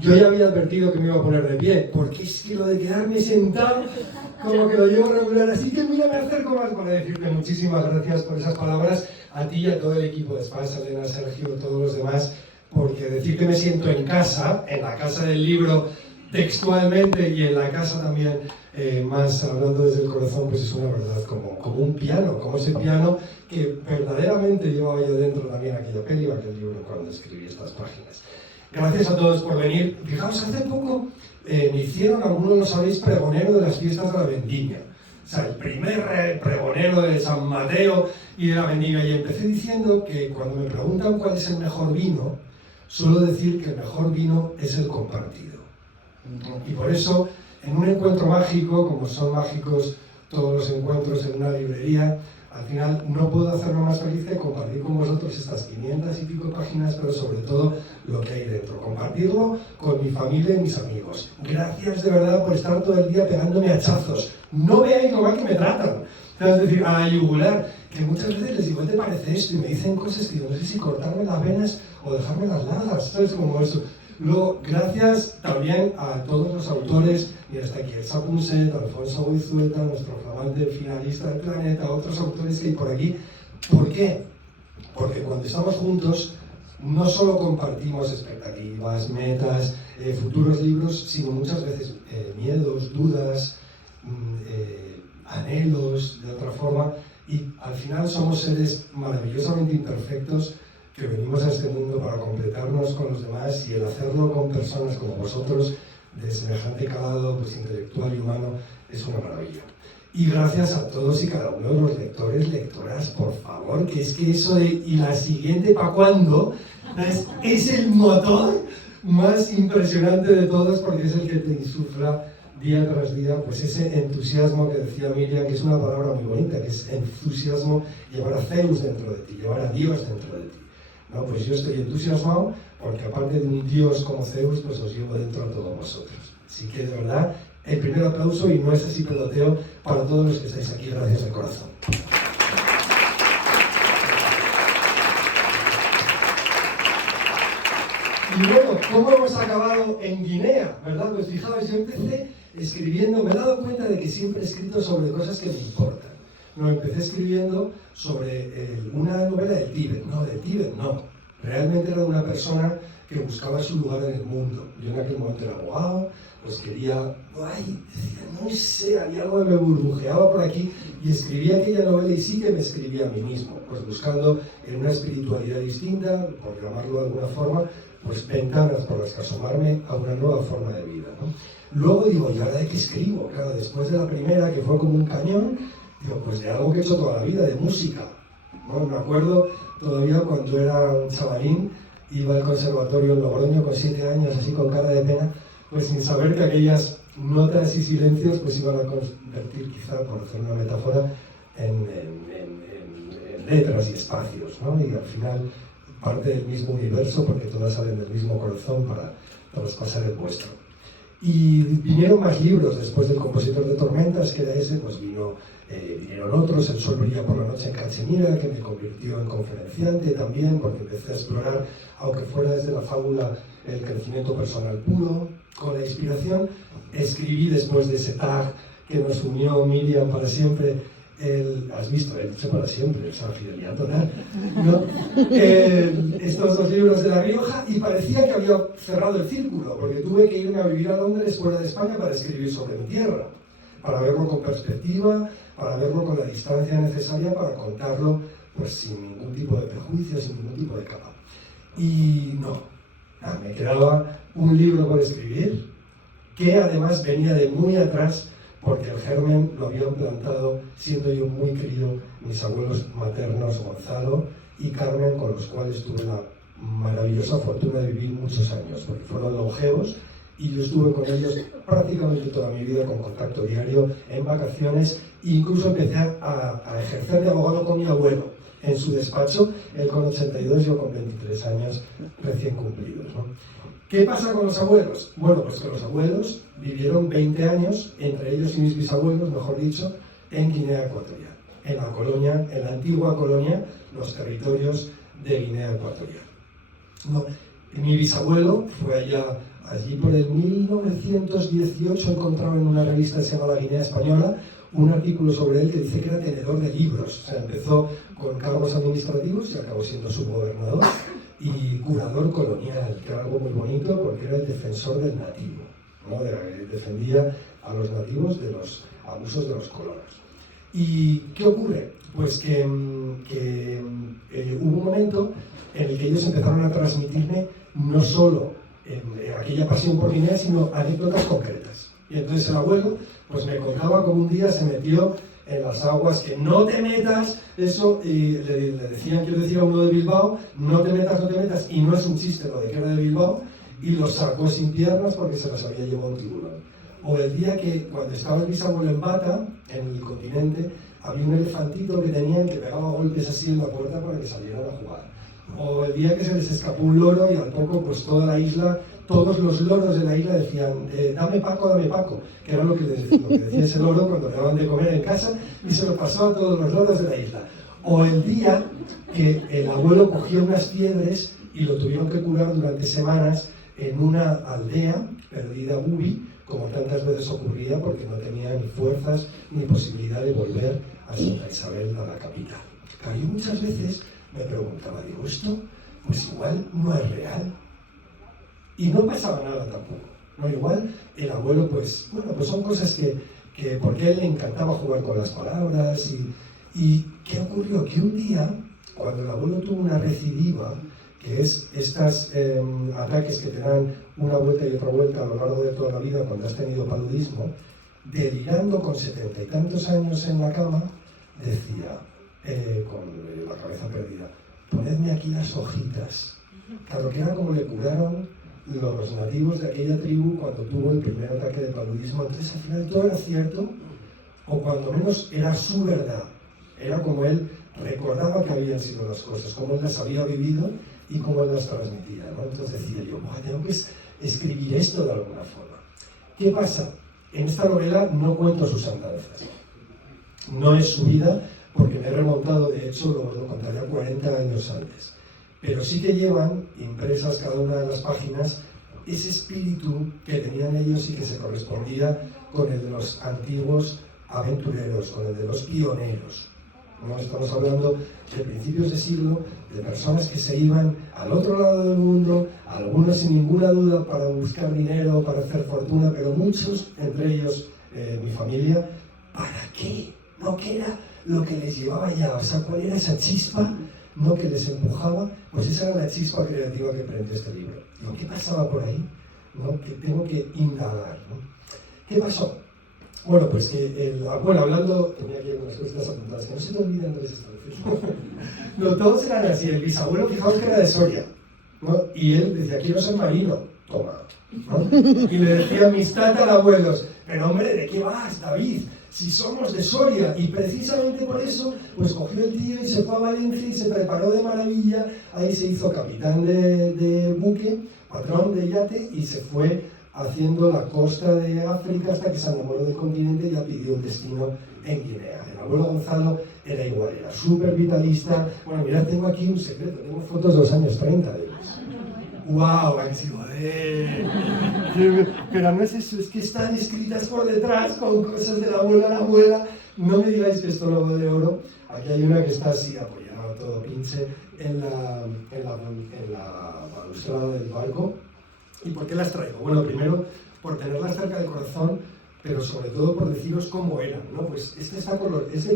Yo ya había advertido que me iba a poner de pie, porque es que lo de quedarme sentado, como que lo llevo regular. Así que mira, me acerco más para decirte muchísimas gracias por esas palabras, a ti y a todo el equipo de Spans, Elena, Sergio, todos los demás, porque decir que me siento en casa, en la casa del libro, textualmente, y en la casa también, más hablando desde el corazón, pues es una verdad, como un piano, como ese piano que verdaderamente llevaba yo dentro también aquella peli o aquel libro cuando escribí estas páginas. Gracias a todos por venir. Fijaos, hace poco me hicieron, algunos lo sabéis, pregonero de las fiestas de la vendimia. O sea, el primer pregonero de San Mateo y de la vendimia. Y empecé diciendo que cuando me preguntan cuál es el mejor vino, suelo decir que el mejor vino es el compartido. Y por eso, en un encuentro mágico, como son mágicos todos los encuentros en una librería, al final no puedo hacerme más feliz que compartir con vosotros estas 500 y pico páginas, pero sobre todo lo que hay dentro. Compartirlo con mi familia y mis amigos. Gracias de verdad por estar todo el día pegándome hachazos. No veáis lo mal que me tratan. Es decir, a la yugular, que muchas veces les digo, ¿qué te parece esto? Y me dicen cosas que digo, no sé si cortarme las venas o dejarme las largas, ¿sabes? Como eso. Luego, gracias también a todos los autores, y hasta aquí Elsa Punset, Alfonso Goizueta, nuestro flamante finalista del Planeta, otros autores que hay por aquí. ¿Por qué? Porque cuando estamos juntos, no solo compartimos expectativas, metas, futuros libros, sino muchas veces miedos, dudas, anhelos, de otra forma, y al final somos seres maravillosamente imperfectos que venimos a este mundo para completarnos con los demás, y el hacerlo con personas como vosotros, de semejante calado pues, intelectual y humano, es una maravilla. Y gracias a todos y cada uno de los lectores, lectoras, por favor, que es que eso de ¿y la siguiente para cuándo? Es el motor más impresionante de todos, porque es el que te insufla día tras día, pues ese entusiasmo que decía Miriam, que es una palabra muy bonita, que es entusiasmo, llevar a Zeus dentro de ti, llevar a Dios dentro de ti. No, pues yo estoy entusiasmado porque aparte de un Dios como Zeus, pues os llevo dentro a todos vosotros. Así que de verdad, el primer aplauso, y no es así peloteo, para todos los que estáis aquí, gracias de corazón. Y bueno, ¿cómo hemos acabado en Guinea? ¿Verdad? Pues fijaos, yo empecé escribiendo, me he dado cuenta de que siempre he escrito sobre cosas que me importan. No, empecé escribiendo sobre una novela del Tíbet. No, del Tíbet no. Realmente era de una persona que buscaba su lugar en el mundo. Yo en aquel momento era abogado, pues quería, decía, no sé, había algo que me burbujeaba por aquí, y escribí aquella novela, y sí que me escribí a mí mismo, pues buscando en una espiritualidad distinta, por llamarlo de alguna forma, pues ventanas por las que asomarme a una nueva forma de vida, ¿no? Luego digo, ¿y ahora de qué escribo? Claro, después de la primera, que fue como un cañón, digo, pues de algo que he hecho toda la vida, de música, ¿no? Me acuerdo todavía cuando era un chavalín, iba al conservatorio en Logroño con 7 años, así con cara de pena, pues sin saber que aquellas notas y silencios pues iban a convertir, quizá, por hacer una metáfora, en letras y espacios, ¿no? Y al final parte del mismo universo, porque todas salen del mismo corazón para traspasar el vuestro. Y vinieron más libros después del Compositor de Tormentas, que era ese, pues vinieron otros, El sol brilla por la noche en Cachemira, que me convirtió en conferenciante también, porque empecé a explorar, aunque fuera desde la fábula, el crecimiento personal puro. Con la inspiración escribí, después de ese tag que nos unió Miriam para siempre, has visto, él dice para siempre, esa fidelidad total, ¿no? Estos 2 libros de La Rioja, y parecía que había cerrado el círculo, porque tuve que irme a vivir a Londres, fuera de España, para escribir sobre mi tierra, para verlo con perspectiva, para verlo con la distancia necesaria para contarlo pues sin ningún tipo de prejuicio, sin ningún tipo de capa. Y no, me quedaba un libro por escribir, que además venía de muy atrás, porque el germen lo habían plantado, siendo yo muy querido, mis abuelos maternos Gonzalo y Carmen, con los cuales tuve la maravillosa fortuna de vivir muchos años, porque fueron longevos, y yo estuve con ellos prácticamente toda mi vida, con contacto diario, en vacaciones, e incluso empecé a ejercer de abogado con mi abuelo en su despacho, él con 82, yo con 23 años recién cumplidos, ¿no? ¿Qué pasa con los abuelos? Bueno, pues que los abuelos vivieron 20 años, entre ellos y mis bisabuelos, mejor dicho, en Guinea Ecuatorial, en la colonia, en la antigua colonia, los territorios de Guinea Ecuatorial. No, Y mi bisabuelo fue allí por el 1918, encontraba en una revista que se llama La Guinea Española un artículo sobre él que dice que era tenedor de libros. O sea, empezó con cargos administrativos y acabó siendo subgobernador y curador colonial, que era algo muy bonito porque era el defensor del nativo, ¿no? Defendía a los nativos de los abusos de los colonos. ¿Y qué ocurre? Pues que hubo un momento en el que ellos empezaron a transmitirme no solo aquella pasión por Guinea, sino anécdotas concretas. Y entonces el abuelo pues me contaba cómo un día se metió en las aguas, que no te metas, eso, y le decían, quiero decir a uno de Bilbao, no te metas, y no es un chiste lo de que era de Bilbao, y los sacó sin piernas porque se las había llevado un tiburón. O el día que, cuando estaba el bisabuelo en Bata, en el continente, había un elefantito que tenían que pegaba golpes así en la puerta para que salieran a jugar. O el día que se les escapó un loro y al poco, pues toda la isla, todos los loros de la isla decían, dame Paco, que era lo que decía ese loro cuando le daban de comer en casa, y se lo pasó a todos los loros de la isla. O el día que el abuelo cogió unas fiebres y lo tuvieron que curar durante semanas en una aldea perdida, Bubi, como tantas veces ocurría, porque no tenía ni fuerzas ni posibilidad de volver a Santa Isabel, a la capital. Claro, yo muchas veces me preguntaba, digo, esto pues igual no es real. Y no pasaba nada tampoco, ¿no? Igual el abuelo, pues, bueno, pues son cosas que porque a él le encantaba jugar con las palabras. ¿Y qué ocurrió? Que un día, cuando el abuelo tuvo una recidiva, que es estos ataques que te dan una vuelta y otra vuelta a lo largo de toda la vida cuando has tenido paludismo, delirando con 70 y tantos años en la cama, decía, con la cabeza perdida, ponedme aquí las hojitas. Claro, que era como le curaron los nativos de aquella tribu cuando tuvo el primer ataque de paludismo. Entonces al final todo era cierto, o cuando menos era su verdad, era como él recordaba que habían sido las cosas, como él las había vivido y cómo él las transmitía, ¿no? Entonces decía yo, tengo que escribir esto de alguna forma. ¿Qué pasa? En esta novela no cuento sus andanzas, no es su vida, porque me he remontado, de hecho lo contaría 40 años antes, pero sí que llevan impresas cada una de las páginas ese espíritu que tenían ellos y que se correspondía con el de los antiguos aventureros, con el de los pioneros. No estamos hablando de principios de siglo, de personas que se iban al otro lado del mundo, algunos sin ninguna duda para buscar dinero, para hacer fortuna, pero muchos, entre ellos mi familia, ¿para qué? ¿No? ¿Qué era lo que les llevaba allá? O sea, ¿cuál era esa chispa, no, que les empujaba? Pues esa era la chispa creativa que prendió este libro. Digo, ¿qué pasaba por ahí? ¿No? Que tengo que indagar, ¿no? ¿Qué pasó? Bueno, pues que bueno, hablando, tenía aquí algunas cosas apuntadas, que no se te olviden de esta vez. No, todos eran así. El bisabuelo, fijaos que era de Soria, ¿no? Y él decía, quiero ser marino. Toma, ¿no? Y le decía a mis tatarabuelos, pero hombre, ¿de qué vas, David? Si somos de Soria. Y precisamente por eso, pues cogió el tío y se fue a Valencia y se preparó de maravilla. Ahí se hizo capitán de buque, patrón de yate, y se fue haciendo la costa de África hasta que se enamoró del continente y ya pidió el destino en Guinea. El abuelo Gonzalo era igual, era súper vitalista. Bueno, mirad, tengo aquí un secreto, tengo fotos de los años 30 de ellos. ¡Wow! Aquí joder. Pero no es eso, es que están escritas por detrás con cosas de la abuela a la abuela. No me digáis que esto no vale oro. Aquí hay una que está así apoyada todo pinche en la balustrada del barco. ¿Y por qué las traigo? Bueno, primero, por tenerlas cerca del corazón, pero sobre todo por deciros cómo eran, ¿no? Pues es de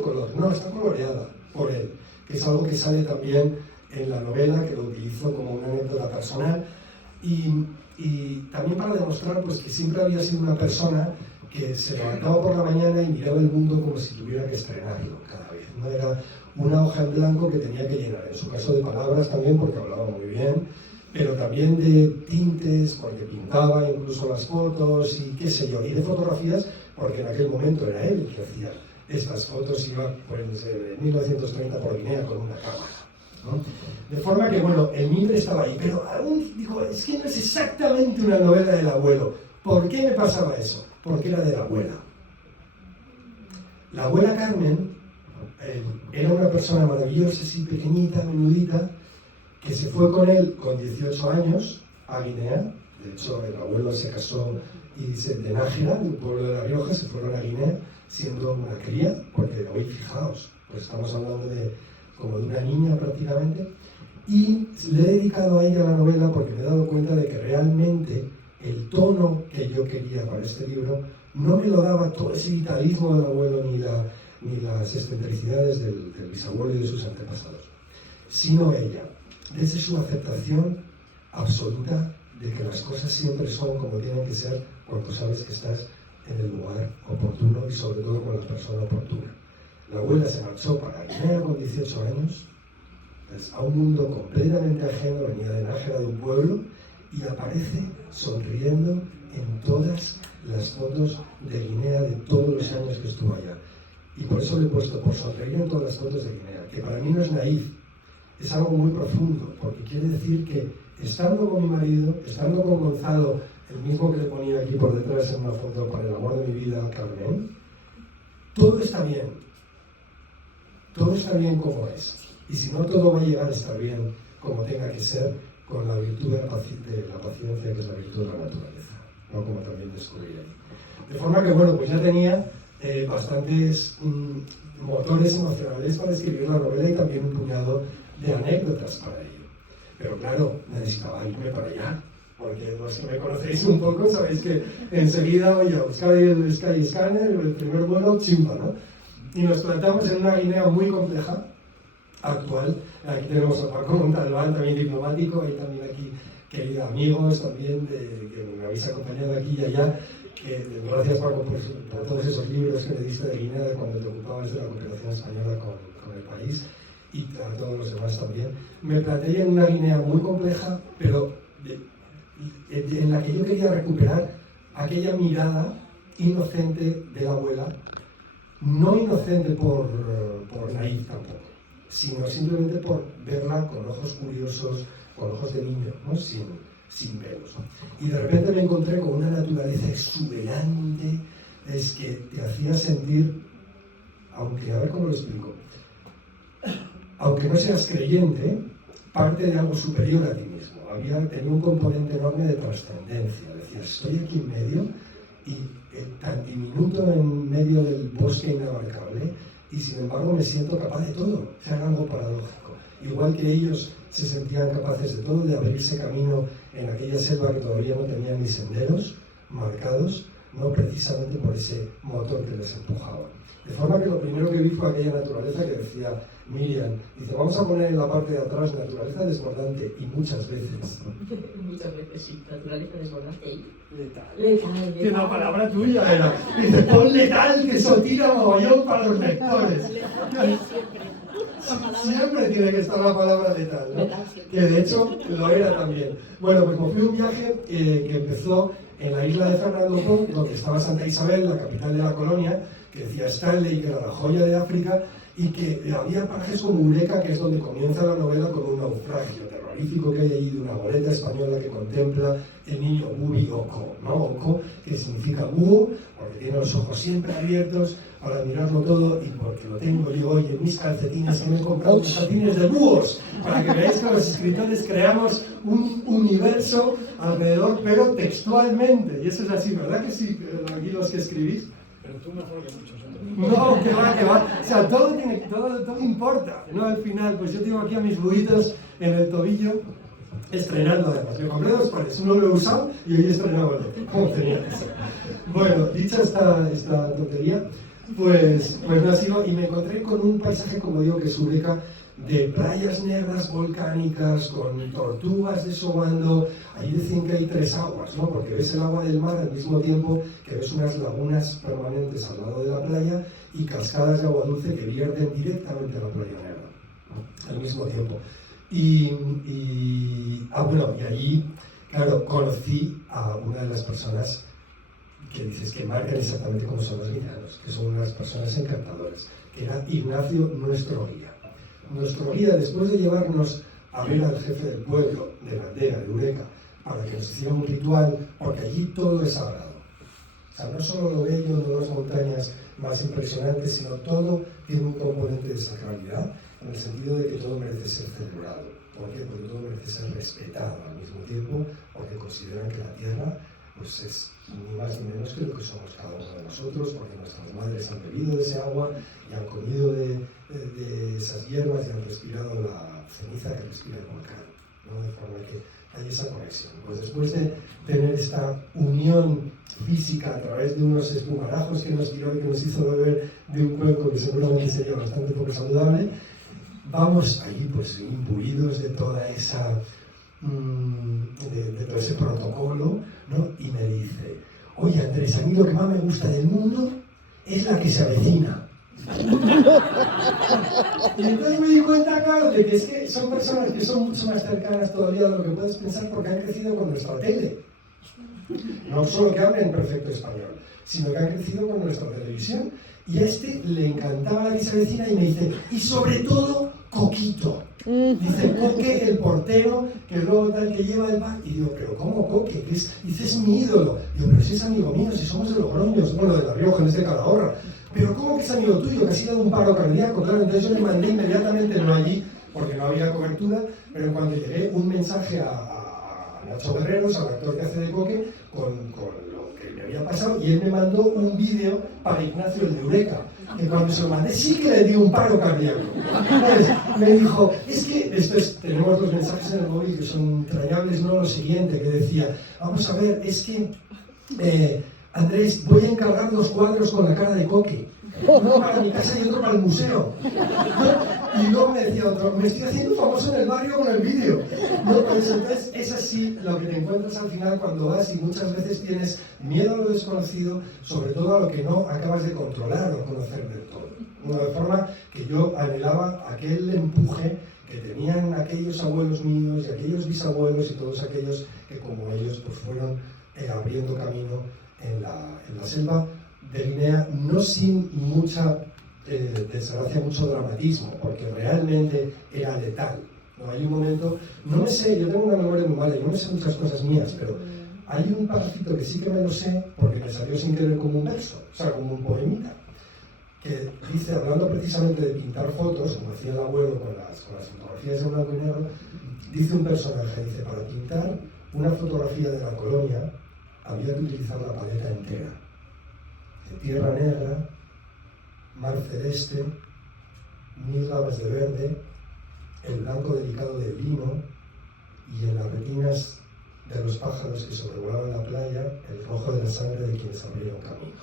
color, no, está coloreada por él, que es algo que sale también en la novela, que lo utilizo como una anécdota personal, y también para demostrar pues, que siempre había sido una persona que se levantaba por la mañana y miraba el mundo como si tuviera que estrenarlo cada vez, ¿no? Era una hoja en blanco que tenía que llenar, en su caso de palabras también, porque hablaba muy bien, pero también de tintes, porque pintaba incluso las fotos y qué sé yo, y de fotografías, porque en aquel momento era él el que hacía estas fotos, iba pues, en 1930 por Guinea con una cámara, ¿no? De forma que, bueno, el mimbre estaba ahí, pero aún digo, es que no es exactamente una novela del abuelo. ¿Por qué me pasaba eso? Porque era de la abuela. La abuela Carmen era una persona maravillosa, así pequeñita, menudita, que se fue con él con 18 años a Guinea. De hecho, el abuelo se casó de Nájera, de un pueblo de La Rioja, se fueron a Guinea siendo una cría, porque hoy fijaos, pues estamos hablando de como de una niña prácticamente, y le he dedicado a ella la novela porque me he dado cuenta de que realmente el tono que yo quería para este libro no me lo daba todo ese vitalismo del abuelo ni las excentricidades del bisabuelo y de sus antepasados, sino ella, desde su aceptación absoluta de que las cosas siempre son como tienen que ser cuando sabes que estás en el lugar oportuno y sobre todo con la persona oportuna. La abuela se marchó para Guinea con 18 años, a un mundo completamente ajeno, venía de Nájera, de un pueblo, y aparece sonriendo en todas las fotos de Guinea de todos los años que estuvo allá. Y por eso le he puesto por sonreír en todas las fotos de Guinea, que para mí no es naif, es algo muy profundo, porque quiere decir que estando con mi marido, estando con Gonzalo, el mismo que le ponía aquí por detrás en una foto para el amor de mi vida, Carmen, todo está bien como es. Y si no, todo va a llegar a estar bien como tenga que ser, con la virtud de la paciencia, que es la virtud de la naturaleza, ¿no? Como también descubrí ahí. De forma que, bueno, pues ya tenía bastantes motores emocionales para escribir la novela y también un puñado de anécdotas para ello. Pero claro, necesitaba irme para allá, porque los que me conocéis un poco sabéis que enseguida voy a buscar el Skyscanner, el primer vuelo, chimba, ¿no? Y nos plantamos en una Guinea muy compleja, actual. Aquí tenemos a Paco Montalbán, también diplomático, y también aquí queridos amigos también que me habéis acompañado aquí y allá. Gracias, Paco, por todos esos libros que me diste de Guinea cuando te ocupabas de la cooperación española con el país, y a todos los demás también. Me planteé en una Guinea muy compleja, pero en la que yo quería recuperar aquella mirada inocente de la abuela, no inocente por naif tampoco, sino simplemente por verla con ojos curiosos, con ojos de niño, ¿no? sin velos. Y de repente me encontré con una naturaleza exuberante, es que te hacía sentir, aunque, a ver cómo lo explico, aunque no seas creyente, parte de algo superior a ti mismo. Tenía un componente enorme de trascendencia. Decía, estoy aquí en medio y tan diminuto en medio del bosque inabarcable, y sin embargo me siento capaz de todo. O sea, era algo paradójico. Igual que ellos se sentían capaces de todo, de abrirse camino en aquella selva que todavía no tenía ni senderos marcados, no precisamente por ese motor que les empujaba. De forma que lo primero que vi fue aquella naturaleza que decía Miriam, dice, vamos a poner en la parte de atrás naturaleza desbordante, y muchas veces. Muchas veces, sí, naturaleza desbordante y letal. Que la palabra tuya era. Dice, pon letal, que eso tira mogollón para los lectores. Siempre tiene que estar la palabra letal, ¿no? Que de hecho lo era también. Bueno, pues me fui un viaje que empezó en la isla de Fernando Po, donde estaba Santa Isabel, la capital de la colonia, que decía Stanley que era la joya de África, y que había parajes como Eureka, que es donde comienza la novela, con un naufragio terrorífico que hay allí de una goleta española que contempla el niño Bubi Oko, ¿no? Oko, que significa búho, porque tiene los ojos siempre abiertos para mirarlo todo, y porque lo tengo yo hoy en mis calcetines, que me he comprado unos calcetines de búhos, para que veáis que los escritores creamos un universo alrededor, pero textualmente, y eso es así, ¿verdad que sí, aquí los que escribís? Pero tú mejor que muchos otros. No, que va. O sea, todo importa, ¿no? Al final, pues yo tengo aquí a mis buitos en el tobillo, estrenando además. Me compré 2 pares, uno lo he usado y hoy he estrenado el otro. ¿Cómo tenía que ser? Bueno, dicha esta tontería, pues no ha sido, y me encontré con un paisaje, como digo, que es Eureka, de playas negras volcánicas, con tortugas desovando. Allí decían que hay 3 aguas, ¿no? Porque ves el agua del mar al mismo tiempo que ves unas lagunas permanentes al lado de la playa y cascadas de agua dulce que vierten directamente a la playa negra, ¿no? Al mismo tiempo. Y allí, claro, conocí a una de las personas que dices que marcan exactamente cómo son los guineanos, que son unas personas encantadoras, que era Ignacio, nuestro guía. Nuestro guía, después de llevarnos a ver al jefe del pueblo, de la aldea, de Eureka, para que nos hiciera un ritual, porque allí todo es sagrado. O sea, no solo lo bello de las montañas más impresionantes, sino todo tiene un componente de sacralidad, en el sentido de que todo merece ser celebrado. ¿Por qué? Porque todo merece ser respetado al mismo tiempo, porque consideran que la tierra pues es ni más ni menos que lo que somos cada uno de nosotros, porque nuestras madres han bebido de ese agua y han comido de esas hierbas y han respirado la ceniza que respira el volcán, ¿no? De forma que hay esa conexión. Pues después de tener esta unión física a través de unos espumarajos que nos tiró y que nos hizo beber de un cuenco que seguramente sería bastante poco saludable, vamos ahí pues imbuidos de toda esa de todo ese protocolo, ¿no? Y me dice: oye Andrés, a mí lo que más me gusta del mundo es la que se avecina. Y entonces me di cuenta, claro, de que es que son personas que son mucho más cercanas todavía de lo que puedes pensar, porque han crecido con nuestra tele. No solo que hablen perfecto español, sino que han crecido con nuestra televisión. Y a este le encantaba la que se avecina y me dice: y sobre todo, Coquito. Dice: Coque, el portero, que luego tal que lleva el bar. Y digo: ¿pero cómo Coque? Dice: es mi ídolo. Digo: pero si es amigo mío, si somos de Logroño, bueno, de La Rioja, en este Calahorra. Pero ¿cómo que es amigo tuyo? Que ha sido un paro cardíaco. Claro, entonces yo le mandé inmediatamente, no allí, porque no había cobertura, pero cuando llegué, un mensaje a Nacho Guerreros, al actor que hace de Coque, con lo que me había pasado, y él me mandó un vídeo para Ignacio, el de Eureka, que cuando se lo mandé sí que le dio un paro cardíaco. Entonces me dijo: es que tenemos los mensajes en el móvil que son entrañables, no lo siguiente, que decía: vamos a ver, es que Andrés, voy a encargar 2 cuadros con la cara de Coque, uno para mi casa y otro para el museo, ¿no? Y luego me decía otro: me estoy haciendo famoso en el barrio con el vídeo, ¿no? Pues entonces es así lo que te encuentras al final cuando vas, y muchas veces tienes miedo a lo desconocido, sobre todo a lo que no acabas de controlar o conocer del todo, ¿no? De forma que yo anhelaba aquel empuje que tenían aquellos abuelos míos y aquellos bisabuelos y todos aquellos que como ellos pues fueron abriendo camino en la selva de Guinea, no sin mucha desgracia, mucho dramatismo, porque realmente era letal, ¿no? Hay un momento, no me sé, yo tengo una memoria muy mala, yo no me sé muchas cosas mías, pero hay un parrafito que sí que me lo sé, porque me salió sin querer como un verso, o sea, como un poemita, que dice, hablando precisamente de pintar fotos, como hacía el abuelo con las fotografías en blanco y negro, dice un personaje, dice: para pintar una fotografía de la colonia había que utilizar la paleta entera, de tierra negra, mar celeste, 1000 gabas de verde, el blanco delicado del lino, y en las retinas de los pájaros que sobrevolaban la playa, el rojo de la sangre de quienes abrieron camino.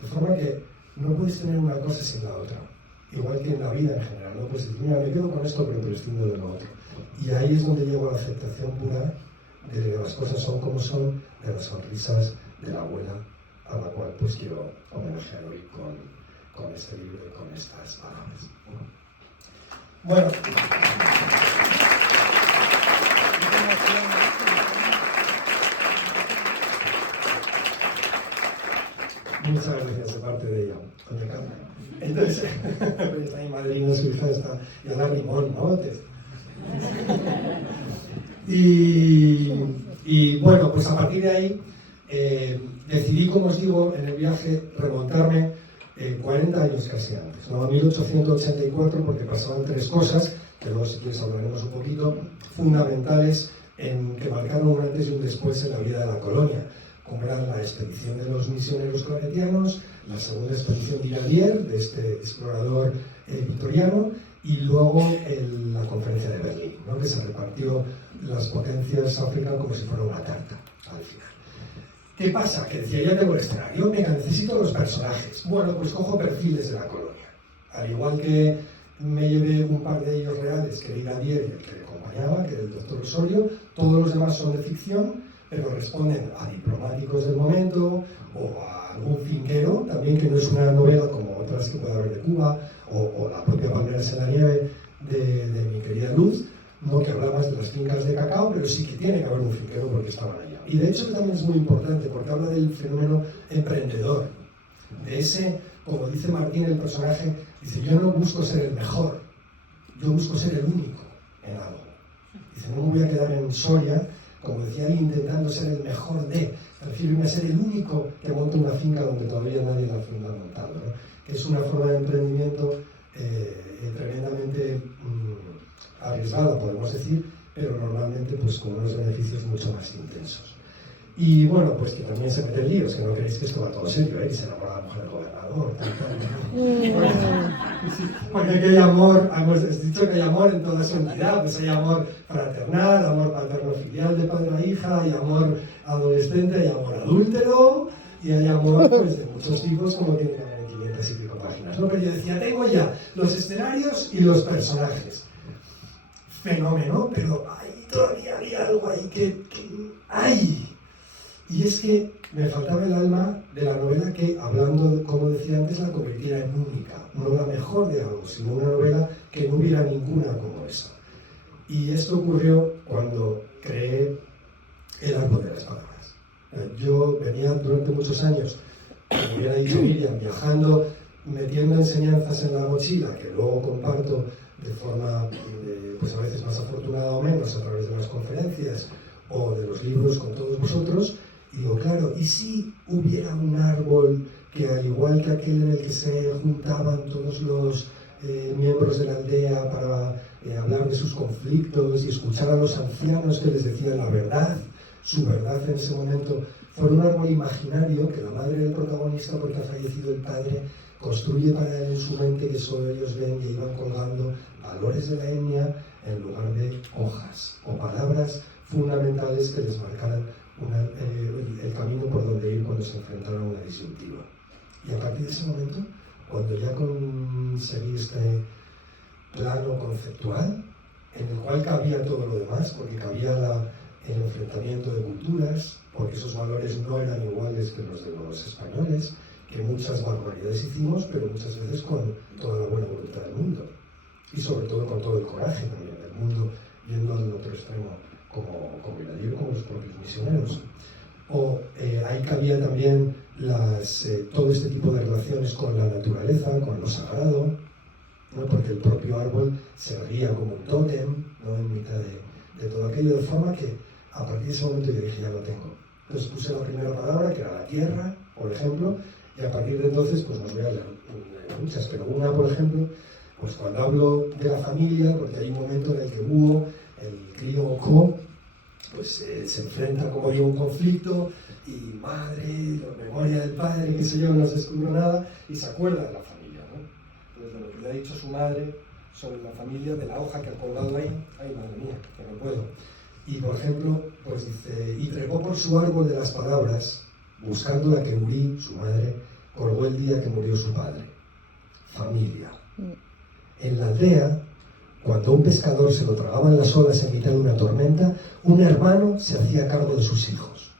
De forma que no puedes tener una cosa sin la otra, igual que en la vida en general, no puedes decir: mira, me quedo con esto pero prescindo de lo otro. Y ahí es donde llego a la aceptación pura de que las cosas son como son, de las sonrisas de la abuela, a la cual pues quiero homenajear hoy con este libro y con estas palabras. Bueno. Muchas gracias de parte de ella, doña Carmen. Entonces, está mi madrina, su hija está, y a dar limón, ¿no? Y bueno, pues a partir de ahí decidí, como os digo, en el viaje remontarme 40 años casi antes, ¿no? A 1884, porque pasaban 3 cosas, que luego si quieres hablaremos un poquito, fundamentales que marcaron un antes y un después en la vida de la colonia, como era la expedición de los misioneros claretianos, la segunda expedición de Iradier, de este explorador victoriano, y luego la conferencia de Berlín, ¿no? Que se repartió las potencias africanas como si fuera una tarta al final. ¿Qué pasa? Que decía: ya tengo el escenario, venga, necesito los personajes. Bueno, pues cojo perfiles de la colonia. Al igual que me llevé un par de ellos reales, que era Iradier y el que le acompañaba, que era el doctor Osorio, todos los demás son de ficción, pero responden a diplomáticos del momento o a algún finquero, también, que no es una novela como otras que pueda haber de Cuba, o la propia Palmeras en la nieve de mi querida Luz, no, que habla más de las fincas de cacao, pero sí que tiene que haber un finquero porque estaban allá. Y de hecho también es muy importante porque habla del fenómeno emprendedor, de ese, como dice Martín, el personaje, dice: yo no busco ser el mejor, yo busco ser el único en algo. Dice: no me voy a quedar en Soria, como decía ahí, intentando ser el mejor prefiero irme a ser el único que monte una finca donde todavía nadie la ha montado, ¿no? Que es una forma de emprendimiento tremendamente arriesgada, podemos decir, pero normalmente pues con unos beneficios mucho más intensos. Y bueno, pues que también se mete en líos, que no queréis que esto va todo serio, que se enamora la mujer del gobernador, porque aquí hay amor, hemos dicho que hay amor en toda su entidad, pues hay amor fraternal, amor paterno-filial de padre a hija, hay amor adolescente, hay amor adúltero, y hay amor pues de muchos tipos, como tiene que haber en 500 y pico páginas, ¿no? Pero yo decía, tengo ya los escenarios y los personajes. Fenómeno, pero todavía había algo ahí que ¡ay! Y es que me faltaba el alma de la novela que, hablando, como decía antes, la convirtiera en única. No la mejor de algo, sino una novela que no hubiera ninguna como esa. Y esto ocurrió cuando creé El árbol de las palabras. Yo venía durante muchos años, como bien ha dicho Miriam, viajando, metiendo enseñanzas en la mochila, que luego comparto de forma, pues a veces más afortunada o menos, a través de las conferencias o de los libros con todos vosotros. Y digo, claro, ¿y si hubiera un árbol que, al igual que aquel en el que se juntaban todos los miembros de la aldea para hablar de sus conflictos y escuchar a los ancianos que les decían la verdad, su verdad en ese momento, fuera un árbol imaginario que la madre del protagonista, porque ha fallecido el padre, construye para él en su mente, que solo ellos ven, y iban colgando valores de la etnia en lugar de hojas o palabras fundamentales que les marcaran el camino por donde ir cuando se enfrentaron a una disyuntiva. Y a partir de ese momento, cuando ya conseguí este plano conceptual, en el cual cabía todo lo demás, porque cabía el enfrentamiento de culturas, porque esos valores no eran iguales que los de los españoles, que muchas barbaridades hicimos, pero muchas veces con toda la buena voluntad del mundo, y sobre todo con todo el coraje también del mundo, yendo al otro extremo, como Iradier, como los propios misioneros. O ahí cabía también todo este tipo de relaciones con la naturaleza, con lo sagrado, ¿no? Porque el propio árbol se erguía como un tótem, ¿no? En mitad de todo aquello, de forma que a partir de ese momento yo dije, ya lo tengo. Entonces puse la primera palabra, que era la tierra, por ejemplo, y a partir de entonces, pues nos voy a leer muchas, pero una, por ejemplo, pues cuando hablo de la familia, porque hay un momento en el que Búho, el crío Oko, pues se enfrenta como yo a un conflicto, y madre, la memoria del padre, qué sé yo, no se descubrió nada, y se acuerda de la familia, ¿no? Entonces, de lo que le ha dicho su madre sobre la familia, de la hoja que ha colgado ahí, ay madre mía, que no puedo. Y por ejemplo, pues dice, y trepó por su árbol de las palabras, buscando la que Uri, su madre, colgó el día que murió su padre. Familia. En la aldea, cuando un pescador se lo tragaban las olas en mitad de una tormenta, un hermano se hacía cargo de sus hijos.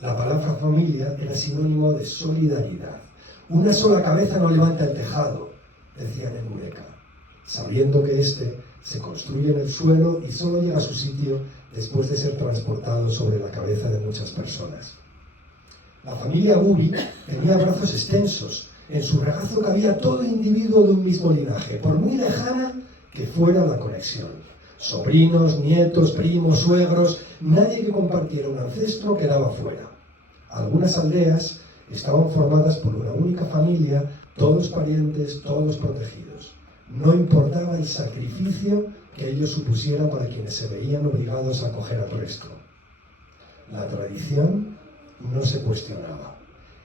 La palabra familia era sinónimo de solidaridad. Una sola cabeza no levanta el tejado, decían en Eureka, sabiendo que éste se construye en el suelo y solo llega a su sitio después de ser transportado sobre la cabeza de muchas personas. La familia Bubi tenía brazos extensos. En su regazo cabía todo individuo de un mismo linaje, por muy lejana que fuera la conexión. Sobrinos, nietos, primos, suegros, nadie que compartiera un ancestro quedaba fuera. Algunas aldeas estaban formadas por una única familia, todos parientes, todos protegidos. No importaba el sacrificio que ello supusiera para quienes se veían obligados a acoger al resto. La tradición no se cuestionaba.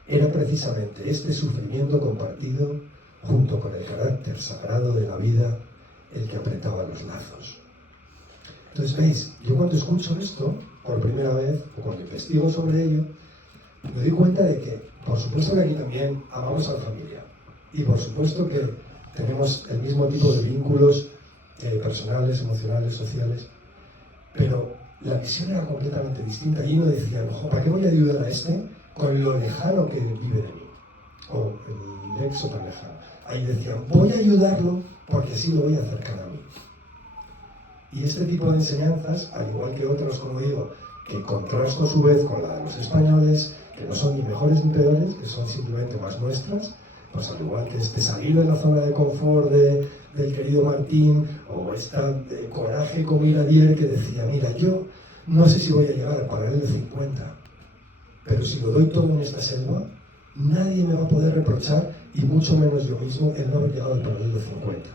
Era precisamente este sufrimiento compartido, junto con el carácter sagrado de la vida, el que apretaba los lazos. Entonces, veis, yo cuando escucho esto por primera vez, o cuando investigo sobre ello, me doy cuenta de que, por supuesto que aquí también amamos a la familia, y por supuesto que tenemos el mismo tipo de vínculos personales, emocionales, sociales, pero la visión era completamente distinta. Y uno decía, ojo, ¿para qué voy a ayudar a este con lo lejano que vive de mí? O el nexo tan lejano. Ahí decían, voy a ayudarlo porque así lo voy a acercar a mí. Y este tipo de enseñanzas, al igual que otros, como digo, que contrasto a su vez con la de los españoles, que no son ni mejores ni peores, que son simplemente más nuestras, pues al igual que este salir de la zona de confort del querido Martín, o este coraje como Iradier, que decía, mira, yo no sé si voy a llegar al paralelo 50, pero si lo doy todo en esta selva, nadie me va a poder reprochar, y mucho menos yo mismo, el no haber llegado al paralelo 50.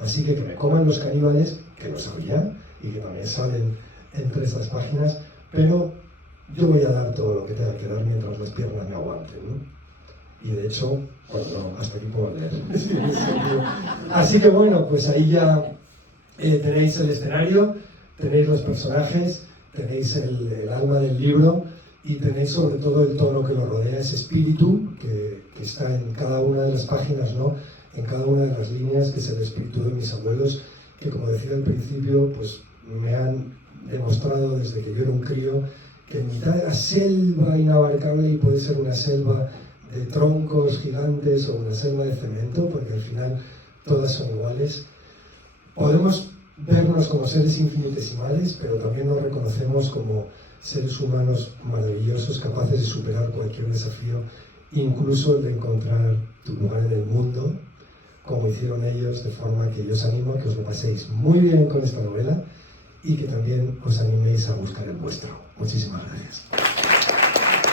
Así que me coman los caníbales, que lo sabía, y que también salen entre estas páginas, pero yo voy a dar todo lo que tenga que dar mientras las piernas me aguanten, ¿no? Y de hecho, bueno, no, hasta aquí puedo leer. Así que bueno, pues ahí ya tenéis el escenario, tenéis los personajes, tenéis el alma del libro y tenéis sobre todo el tono que lo rodea, ese espíritu que está en cada una de las páginas, ¿no? En cada una de las líneas, que es el espíritu de mis abuelos, que como decía al principio, pues me han demostrado desde que yo era un crío que en mitad de la selva inabarcable, y puede ser una selva de troncos gigantes o una selva de cemento, porque al final todas son iguales, podemos vernos como seres infinitesimales, pero también nos reconocemos como seres humanos maravillosos, capaces de superar cualquier desafío, incluso el de encontrar tu lugar en el mundo, como hicieron ellos, de forma que yo os animo a que os lo paséis muy bien con esta novela y que también os animéis a buscar el vuestro. Muchísimas gracias.